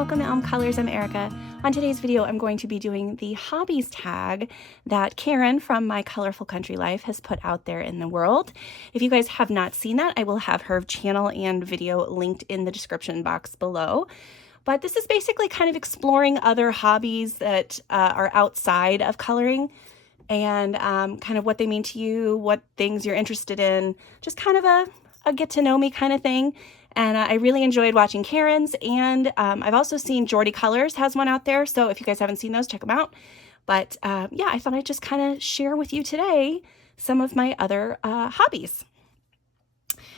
welcome to Elm Colors. I'm Erica. On today's video, I'm going to be doing the hobbies tag that Karen from My Colourful Country Life has put out there in the world. If you guys have not seen that, I will have her channel and video linked in the description box below. But this is basically kind of exploring other hobbies that are outside of coloring and kind of what they mean to you, what things you're interested in, just kind of a get to know me kind of thing. And I really enjoyed watching Karen's, and I've also seen Jordy Colors has one out there, so if you guys haven't seen those, check them out. But yeah, I thought I'd just kind of share with you today some of my other hobbies.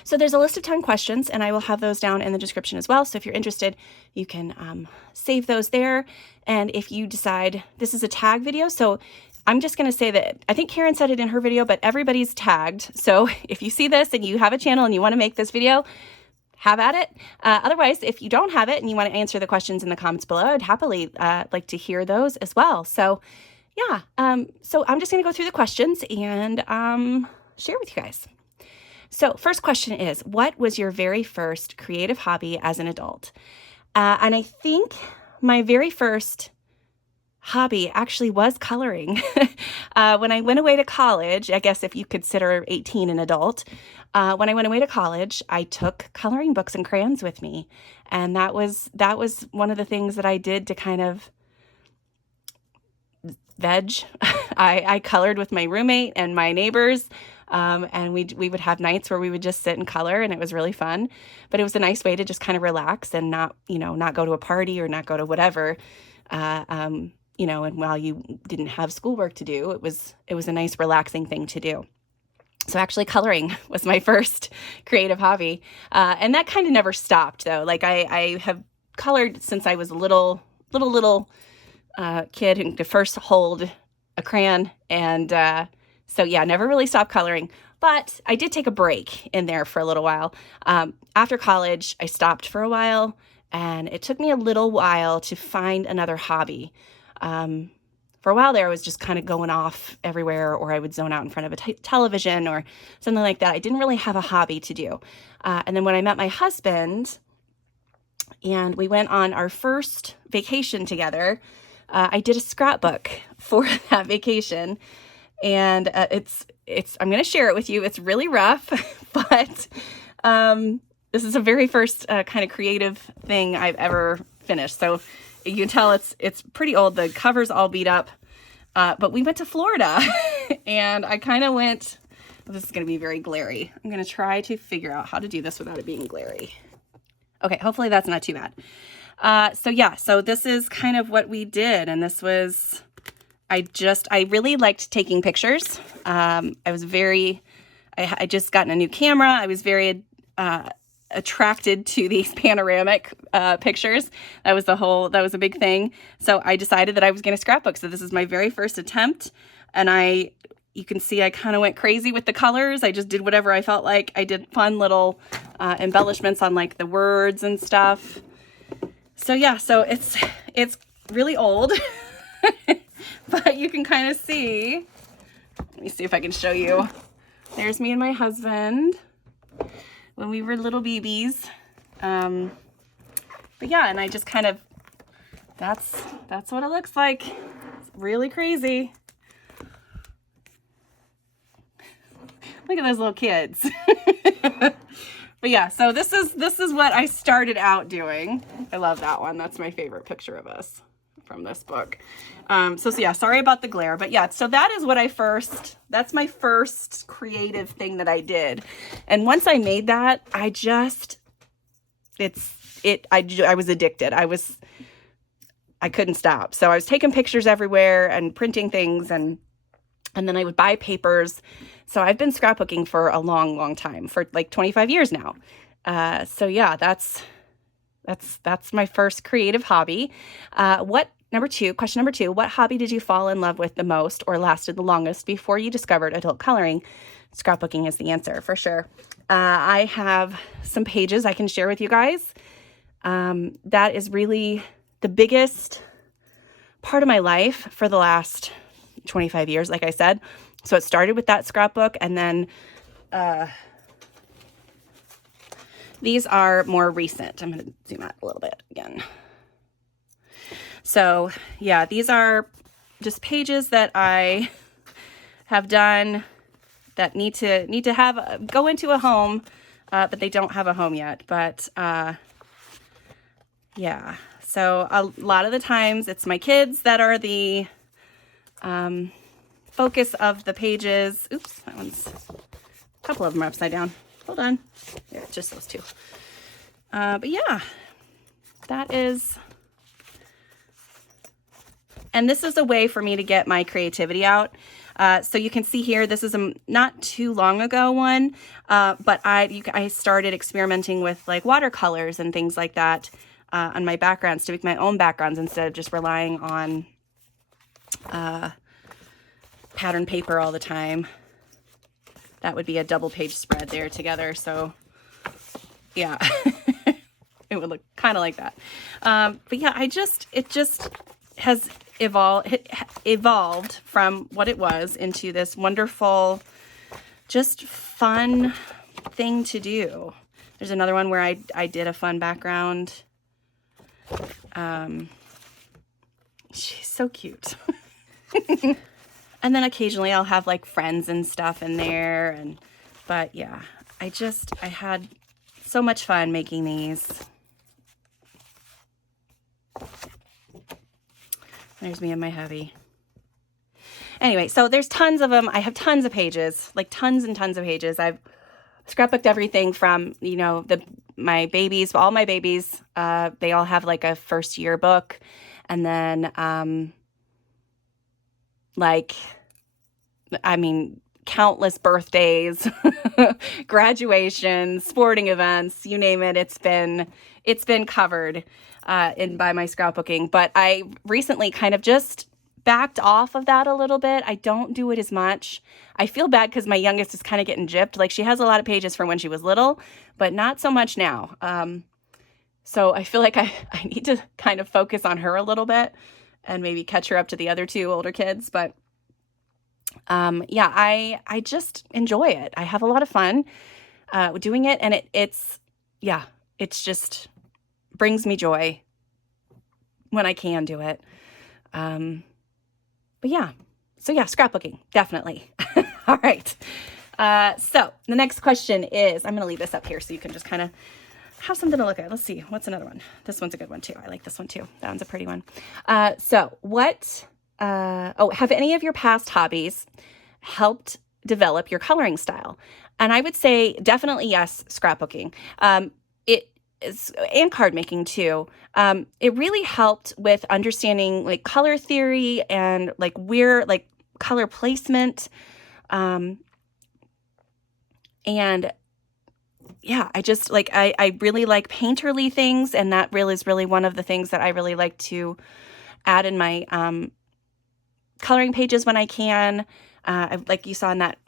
So there's a list of 10 questions, and I will have those down in the description as well, so if you're interested, you can save those there. And if you decide, this is a tag video, so I'm just going to say that I think Karen said it in her video, but everybody's tagged. So if you see this and you have a channel and you want to make this video, have at it. Otherwise, if you don't have it and you want to answer the questions in the comments below, I'd happily like to hear those as well. So yeah, so I'm just going to go through the questions and share with you guys. So first question is, what was your very first creative hobby as an adult? And I think my very first hobby actually was coloring. When I went away to college, I guess if you consider 18 an adult, when I went away to college, I took coloring books and crayons with me. And that was one of the things that I did to kind of veg. I colored with my roommate and my neighbors. And we would have nights where we would just sit and color, and it was really fun. But it was a nice way to just kind of relax and not go to a party or not go to whatever. And while you didn't have schoolwork to do, it was a nice relaxing thing to do. So actually coloring was my first creative hobby. And that kind of never stopped though. Like I have colored since I was a little kid who could first hold a crayon. And so yeah, never really stopped coloring. But I did take a break in there for a little while. After college, I stopped for a while, and it took me a little while to find another hobby. For a while there, I was just kind of going off everywhere, or I would zone out in front of a television or something like that. I didn't really have a hobby to do. And then when I met my husband and we went on our first vacation together, I did a scrapbook for that vacation. And I'm going to share it with you. It's really rough, but this is the very first kind of creative thing I've ever finished. So you can tell it's pretty old. The cover's all beat up, but we went to Florida and I kind of went, this is going to be very glary. I'm going to try to figure out how to do this without it being glary. Okay. Hopefully that's not too bad. So this is kind of what we did. And this was, I really liked taking pictures. I just gotten a new camera. I was very, attracted to these panoramic pictures. That was a big thing. So I decided that I was going to scrapbook. So this is my very first attempt. And you can see I kind of went crazy with the colors. I just did whatever I felt like. I did fun little embellishments on like the words and stuff. So yeah, so it's really old, but you can kind of see, let me see if I can show you. There's me and my husband when we were little babies. But yeah, and I just kind of, that's what it looks like. It's really crazy. Look at those little kids. But yeah, so this is what I started out doing. I love that one. That's my favorite picture of us from this book. So yeah, sorry about the glare, but yeah, so that's my first creative thing that I did. And once I made that, I was addicted. I couldn't stop. So I was taking pictures everywhere and printing things, and then I would buy papers. So I've been scrapbooking for a long, long time, for like 25 years now. So yeah, that's my first creative hobby. Question number two, what hobby did you fall in love with the most or lasted the longest before you discovered adult coloring? Scrapbooking is the answer for sure. I have some pages I can share with you guys. That is really the biggest part of my life for the last 25 years, like I said. So it started with that scrapbook, and then these are more recent. I'm going to zoom out a little bit again. So yeah, these are just pages that I have done that need to have go into a home, but they don't have a home yet. But yeah, so a lot of the times it's my kids that are the focus of the pages. Oops, that one's, a couple of them are upside down. Hold on. There, just those two. But yeah, that is, and this is a way for me to get my creativity out. So you can see here, this is a not too long ago one, but I started experimenting with like watercolors and things like that on my backgrounds to make my own backgrounds instead of just relying on pattern paper all the time. That would be a double page spread there together. So yeah, it would look kind of like that. But yeah, it just has evolved from what it was into this wonderful, just fun thing to do. There's another one where I did a fun background. She's so cute. And then occasionally I'll have like friends and stuff in there. But yeah, I had so much fun making these. There's me and my hubby. Anyway, so there's tons of them. I have tons of pages, like tons and tons of pages. I've scrapbooked everything from, you know, my babies, all my babies, they all have like a first year book. And then, countless birthdays, graduations, sporting events, you name it. It's been covered by my scrapbooking. But I recently kind of just backed off of that a little bit. I don't do it as much. I feel bad because my youngest is kind of getting gypped. Like, she has a lot of pages from when she was little, but not so much now. So I feel like I need to kind of focus on her a little bit and maybe catch her up to the other two older kids. But yeah, I just enjoy it. I have a lot of fun doing it, and it's just brings me joy when I can do it. But yeah, so yeah, scrapbooking, definitely. All right. So the next question is, I'm going to leave this up here so you can just kind of have something to look at. Let's see. What's another one? This one's a good one too. I like this one too. That one's a pretty one. Have any of your past hobbies helped develop your coloring style? And I would say definitely yes, scrapbooking. And card making too. It really helped with understanding like color theory and like color placement. And yeah, I just like, I really like painterly things. And that really is really one of the things that I really like to add in my coloring pages when I can. Like you saw in that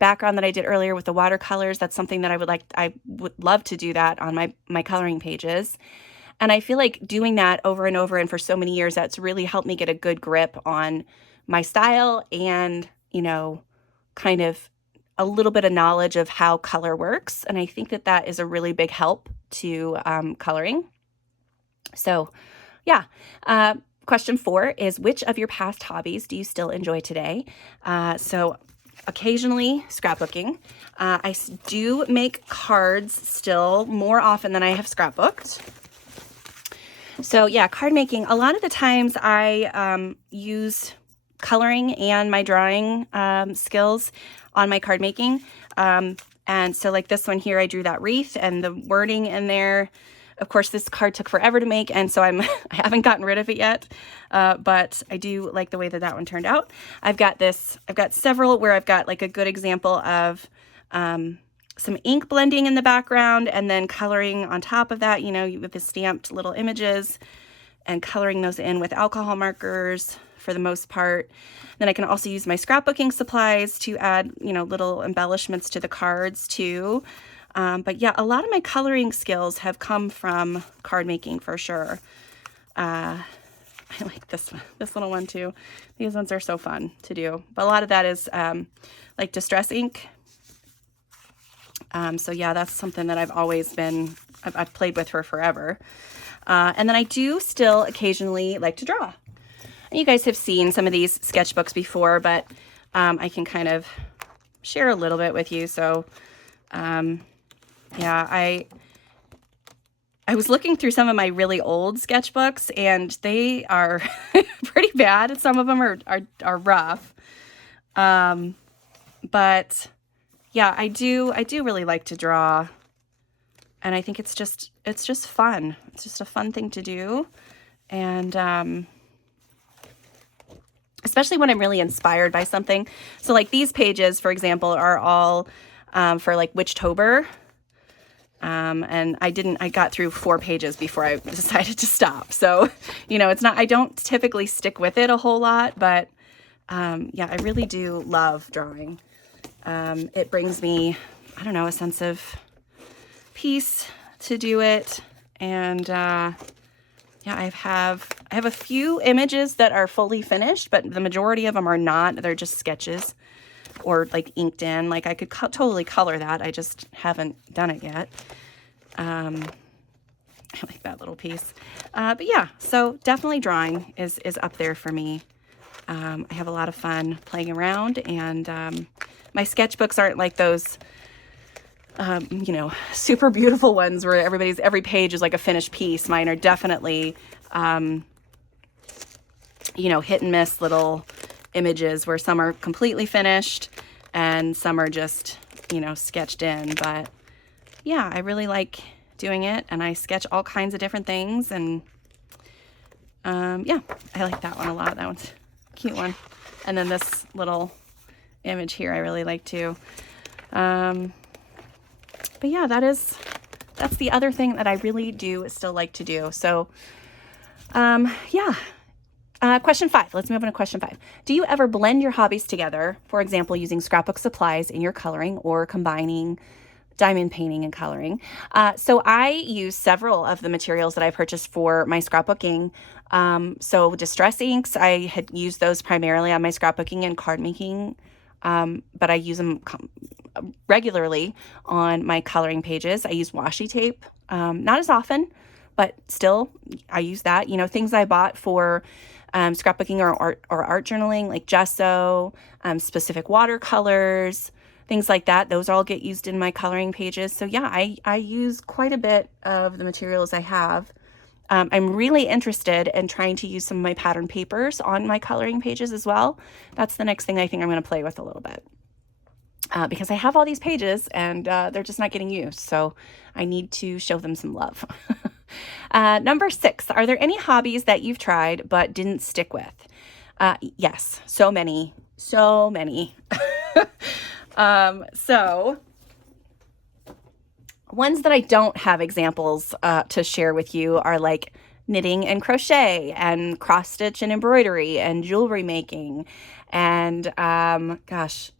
background that I did earlier with the watercolors, that's something that I would love to do that on my coloring pages. And I feel like doing that over and over and for so many years, that's really helped me get a good grip on my style and, you know, kind of a little bit of knowledge of how color works. And I think that is a really big help to coloring. So yeah. Question 4 is, which of your past hobbies do you still enjoy today? So occasionally scrapbooking. I do make cards still more often than I have scrapbooked. So yeah, card making. A lot of the times I use coloring and my drawing skills on my card making. And so like this one here, I drew that wreath and the wording in there. Of course, this card took forever to make, and so I haven't gotten rid of it yet, but I do like the way that one turned out. I've got several where I've got like a good example of some ink blending in the background and then coloring on top of that, you know, with the stamped little images and coloring those in with alcohol markers for the most part. Then I can also use my scrapbooking supplies to add, you know, little embellishments to the cards too. But yeah, a lot of my coloring skills have come from card making for sure. I like this little one too. These ones are so fun to do. But a lot of that is like distress ink. So yeah, that's something that I've played with for forever. And then I do still occasionally like to draw. You guys have seen some of these sketchbooks before, but I can kind of share a little bit with you. So yeah, I was looking through some of my really old sketchbooks, and they are pretty bad. Some of them are rough. But yeah, I do really like to draw, and I think it's just fun. It's just a fun thing to do. And especially when I'm really inspired by something. So like these pages, for example, are all for like Witchtober. And I got through 4 pages before I decided to stop. So, you know, I don't typically stick with it a whole lot, but yeah, I really do love drawing. It brings me, I don't know, a sense of peace to do it. And yeah, I have a few images that are fully finished, but the majority of them are not. They're just sketches or like inked in. Like I could totally color that. I just haven't done it yet. I like that little piece. But yeah, so definitely drawing is up there for me. I have a lot of fun playing around, and my sketchbooks aren't like those you know, super beautiful ones where every page is like a finished piece. Mine are definitely, you know, hit and miss little images where some are completely finished and some are just, you know, sketched in. But yeah, I really like doing it, and I sketch all kinds of different things. And yeah, I like that one a lot. That one's a cute one. And then this little image here I really like too. But yeah, that's the other thing that I really do still like to do. So, yeah. Question 5. Let's move on to question 5. Do you ever blend your hobbies together? For example, using scrapbook supplies in your coloring, or combining diamond painting and coloring. So I use several of the materials that I purchased for my scrapbooking. So distress inks, I had used those primarily on my scrapbooking and card making, but I use them regularly on my coloring pages. I use washi tape, not as often, but still I use that. You know, things I bought for scrapbooking or art journaling, like gesso, specific watercolors, things like that. Those all get used in my coloring pages. So yeah, I use quite a bit of the materials I have. I'm really interested in trying to use some of my pattern papers on my coloring pages as well. That's the next thing I think I'm going to play with a little bit. Because I have all these pages and they're just not getting used. So I need to show them some love. Number 6, are there any hobbies that you've tried but didn't stick with? Yes, so many. So ones that I don't have examples to share with you are like knitting and crochet and cross stitch and embroidery and jewelry making and gosh,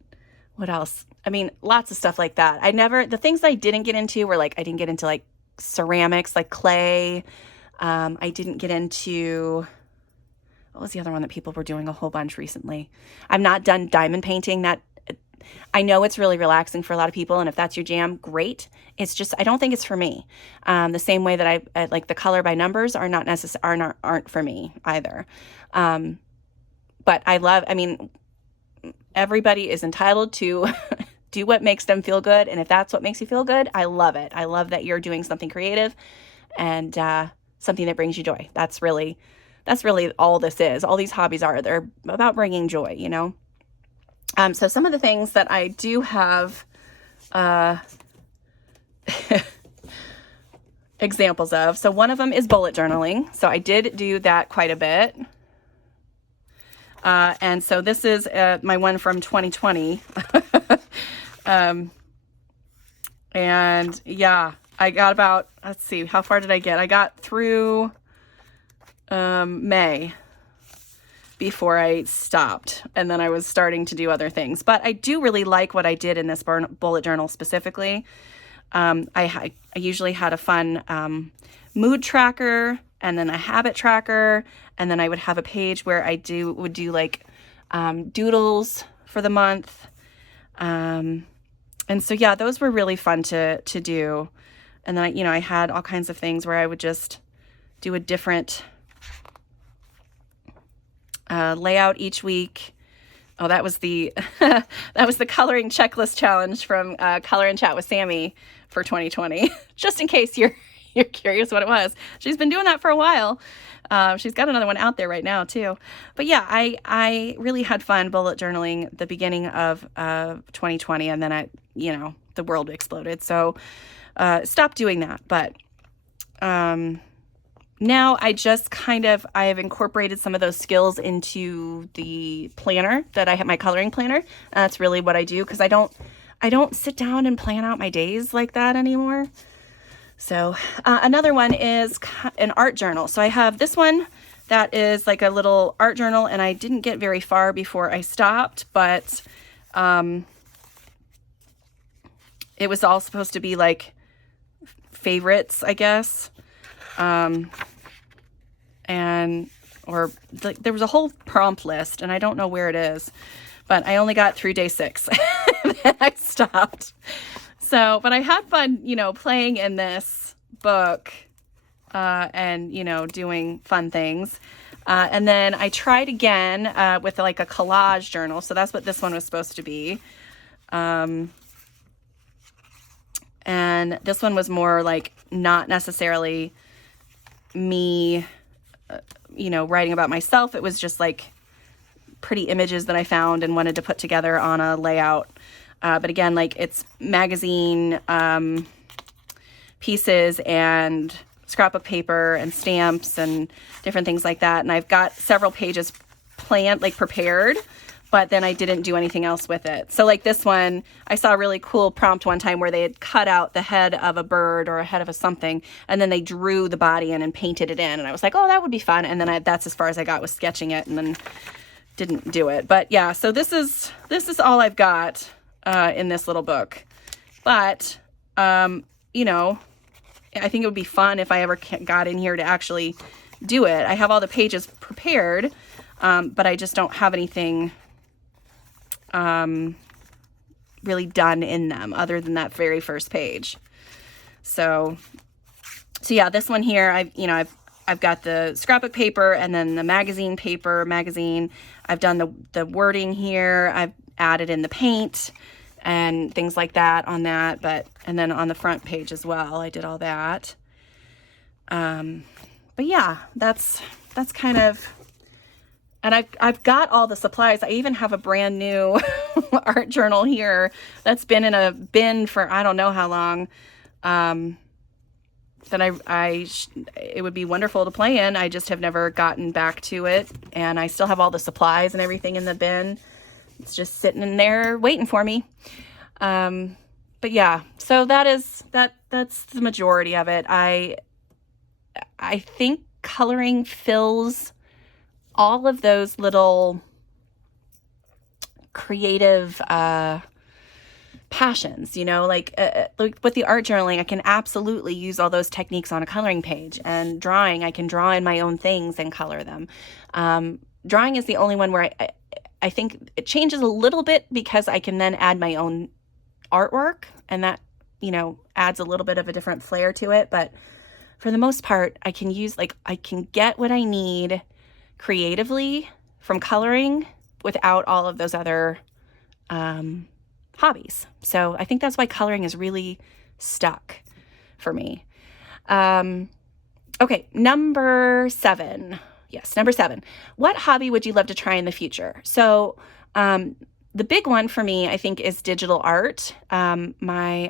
what else? I mean, lots of stuff like that. The things I didn't get into were like, I didn't get into like ceramics, like clay. I didn't get into, what was the other one that people were doing a whole bunch recently? I've not done diamond painting. That I know it's really relaxing for a lot of people, and if that's your jam, great. It's just, I don't think it's for me. The same way that I like the color by numbers aren't for me either. But I mean, everybody is entitled to do what makes them feel good. And if that's what makes you feel good, I love it. I love that you're doing something creative and something that brings you joy. That's really all this is. All these hobbies they're about bringing joy, you know? So some of the things that I do have examples of. So one of them is bullet journaling. So I did do that quite a bit. And so this is my one from 2020. And yeah, I got about, let's see, how far did I get? I got through May before I stopped. And then I was starting to do other things. But I do really like what I did in this bullet journal specifically. I usually had a fun mood tracker, and then a habit tracker, and then I would have a page where I would do like doodles for the month. And so yeah, those were really fun to do. And then I had all kinds of things where I would just do a different layout each week. Oh, that was the that was the coloring checklist challenge from Color and Chat with Sammy for 2020. Just in case you're curious what it was. She's been doing that for a while. She's got another one out there right now too. But yeah, I really had fun bullet journaling the beginning of 2020, and then the world exploded. So stopped doing that. But now I just I have incorporated some of those skills into the planner that I have, my coloring planner. That's really what I do, because I don't sit down and plan out my days like that anymore. So another one is an art journal. So I have this one that is like a little art journal, and I didn't get very far before I stopped, but it was all supposed to be like favorites, I guess. There was a whole prompt list, and I don't know where it is, but I only got through day 6. Then I stopped. So, but I had fun, playing in this book, and, doing fun things. And then I tried again, with like a collage journal. So that's what this one was supposed to be. And this one was more like not necessarily me, writing about myself. It was just like pretty images that I found and wanted to put together on a layout. But again, like it's magazine pieces and scrapbook paper and stamps and different things like that. And I've got several pages prepared, but then I didn't do anything else with it. So like this one, I saw a really cool prompt one time where they had cut out the head of a bird or a head of a something, and then they drew the body in and painted it in. And I was like, oh, that would be fun. And then that's as far as I got with sketching it, and then didn't do it. But yeah, so this is all I've got in this little book. But, I think it would be fun if I ever got in here to actually do it. I have all the pages prepared, but I just don't have anything really done in them other than that very first page. So yeah, this one here, I've got the scrapbook paper and then the magazine. I've done the wording here. I've added in the paint and things like that on that, and then on the front page as well, I did all that. But yeah, that's kind of, and I've got all the supplies. I even have a brand new art journal here that's been in a bin for I don't know how long. That it would be wonderful to play in. I just have never gotten back to it, and I still have all the supplies and everything in the bin. It's just sitting in there waiting for me. But yeah, so that's the majority of it. I think coloring fills all of those little creative passions, like with the art journaling, I can absolutely use all those techniques on a coloring page. And drawing, I can draw in my own things and color them. Drawing is the only one where I think it changes a little bit, because I can then add my own artwork, and that, adds a little bit of a different flair to it. But for the most part, I can get what I need creatively from coloring without all of those other hobbies. So I think that's why coloring is really stuck for me. Okay, number 7. Yes, number 7. What hobby would you love to try in the future? So the big one for me, I think, is digital art. My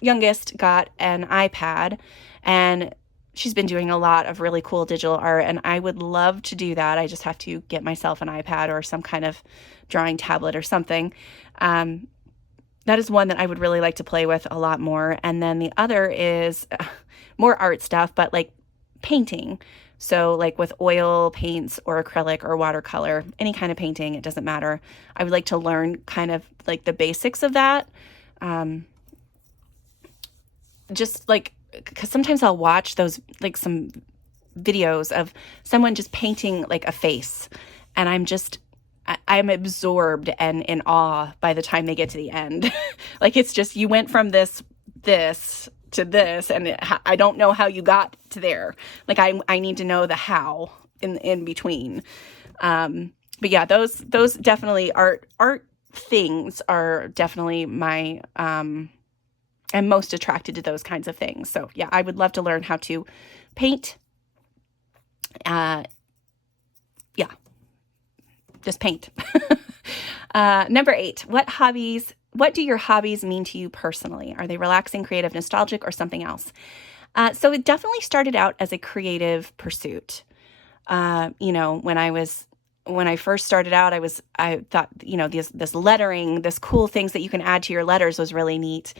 youngest got an iPad, and she's been doing a lot of really cool digital art, and I would love to do that. I just have to get myself an iPad or some kind of drawing tablet or something. That is one that I would really like to play with a lot more. And then the other is more art stuff, but like painting. So like with oil paints or acrylic or watercolor, any kind of painting, it doesn't matter. I would like to learn kind of like the basics of that. Just like, because sometimes I'll watch those, like some videos of someone just painting like a face, and I'm absorbed and in awe by the time they get to the end. Like, it's just, you went from this to this, and I don't know how you got to there. Like I need to know the how in between. But yeah, those definitely art things are definitely my, I'm most attracted to those kinds of things. So yeah, I would love to learn how to paint. Yeah, just paint. Number 8, what do your hobbies mean to you personally? Are they relaxing, creative, nostalgic, or something else? So it definitely started out as a creative pursuit. When I first started out, I thought, this lettering, this cool things that you can add to your letters was really neat.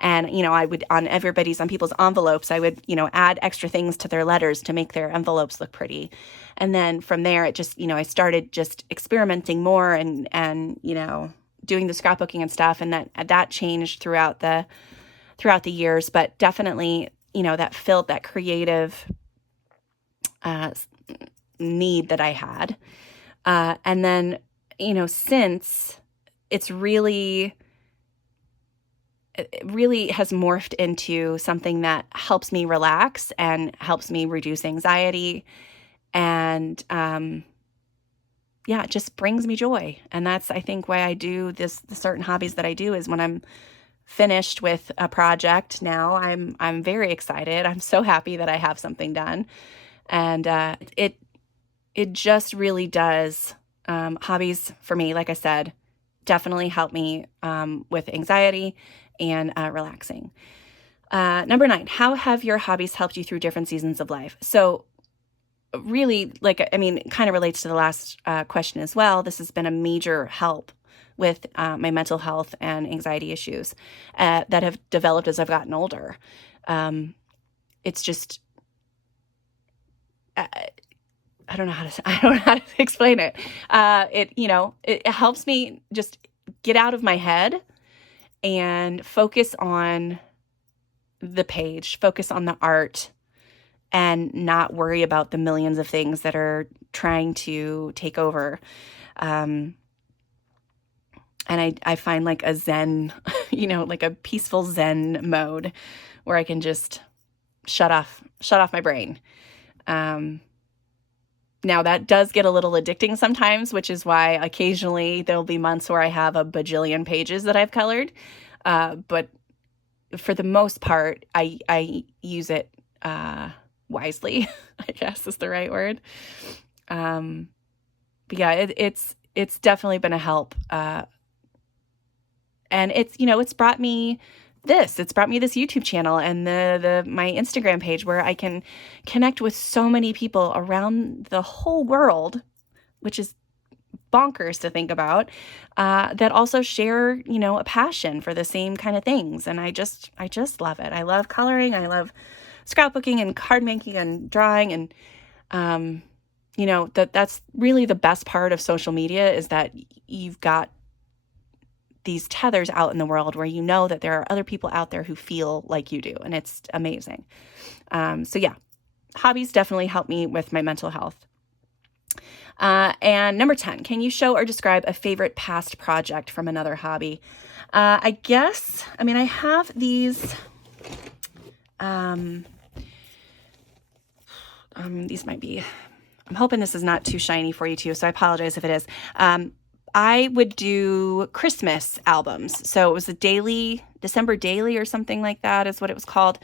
And, I would, on people's envelopes, I would, add extra things to their letters to make their envelopes look pretty. And then from there, it just, I started just experimenting more and, doing the scrapbooking and stuff. And that changed throughout the years, but definitely, that filled that creative, need that I had. And then, since it really has morphed into something that helps me relax and helps me reduce anxiety. And, it just brings me joy. And that's, I think, why I do the certain hobbies that I do is when I'm finished with a project now, I'm very excited. I'm so happy that I have something done. And, it just really does. Hobbies for me, like I said, definitely help me with anxiety and relaxing. Number 9, how have your hobbies helped you through different seasons of life? So really, kind of relates to the last question as well. This has been a major help with my mental health and anxiety issues that have developed as I've gotten older. It's just... I don't know how to explain it. It helps me just get out of my head and focus on the page, focus on the art, and not worry about the millions of things that are trying to take over. And I find like a Zen, like a peaceful Zen mode where I can just shut off my brain. Now that does get a little addicting sometimes, which is why occasionally there'll be months where I have a bajillion pages that I've colored. But for the most part, I use it wisely, I guess is the right word. But yeah, it's definitely been a help. And it's brought me this YouTube channel and my Instagram page where I can connect with so many people around the whole world, which is bonkers to think about, that also share, a passion for the same kind of things. And I just love it. I love coloring. I love scrapbooking and card making and drawing. And, that's really the best part of social media is that you've got these tethers out in the world where that there are other people out there who feel like you do, and it's amazing. So yeah, hobbies definitely help me with my mental health. And number 10, can you show or describe a favorite past project from another hobby? I have these, these might be, I'm hoping this is not too shiny for you too, so I apologize if it is. I would do Christmas albums. So it was a December daily or something like that is what it was called.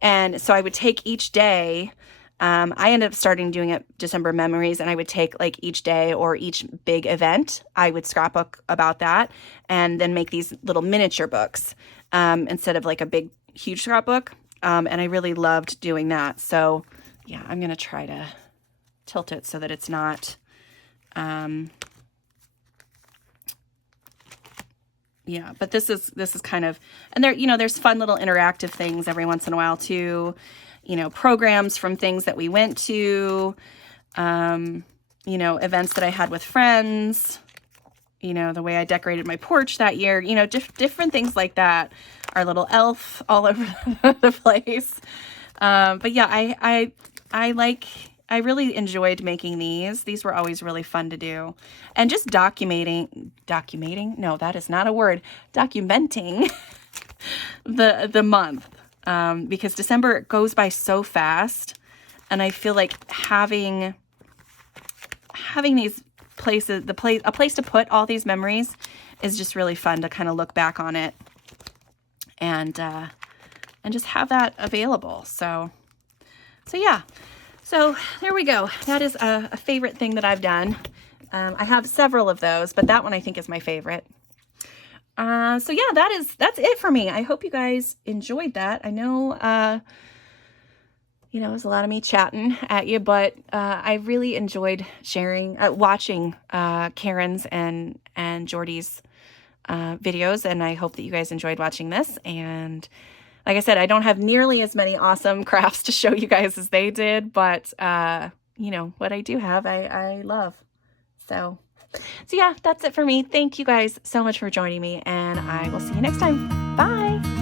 And so I would take each day. I ended up starting doing it December memories, and I would take like each day or each big event. I would scrapbook about that and then make these little miniature books instead of like a big, huge scrapbook. And I really loved doing that. So yeah, I'm going to try to tilt it so that it's not... Yeah, but this is kind of, and there, there's fun little interactive things every once in a while too, programs from things that we went to, events that I had with friends, the way I decorated my porch that year, different things like that. Our little elf all over the place. But yeah, I really enjoyed making these. These were always really fun to do. And just documenting, no, that is not a word, documenting the month. because December goes by so fast, and I feel like having these places, a place to put all these memories is just really fun to kind of look back on it and just have that available. So yeah. So there we go. That is a favorite thing that I've done. I have several of those, but that one I think is my favorite. So yeah, that's it for me. I hope you guys enjoyed that. I know, you know, it was a lot of me chatting at you, but I really enjoyed sharing, watching Karen's and Jordy's videos, and I hope that you guys enjoyed watching this. And like I said, I don't have nearly as many awesome crafts to show you guys as they did, but you know, what I do have, I love. So yeah, that's it for me. Thank you guys so much for joining me, and I will see you next time. Bye.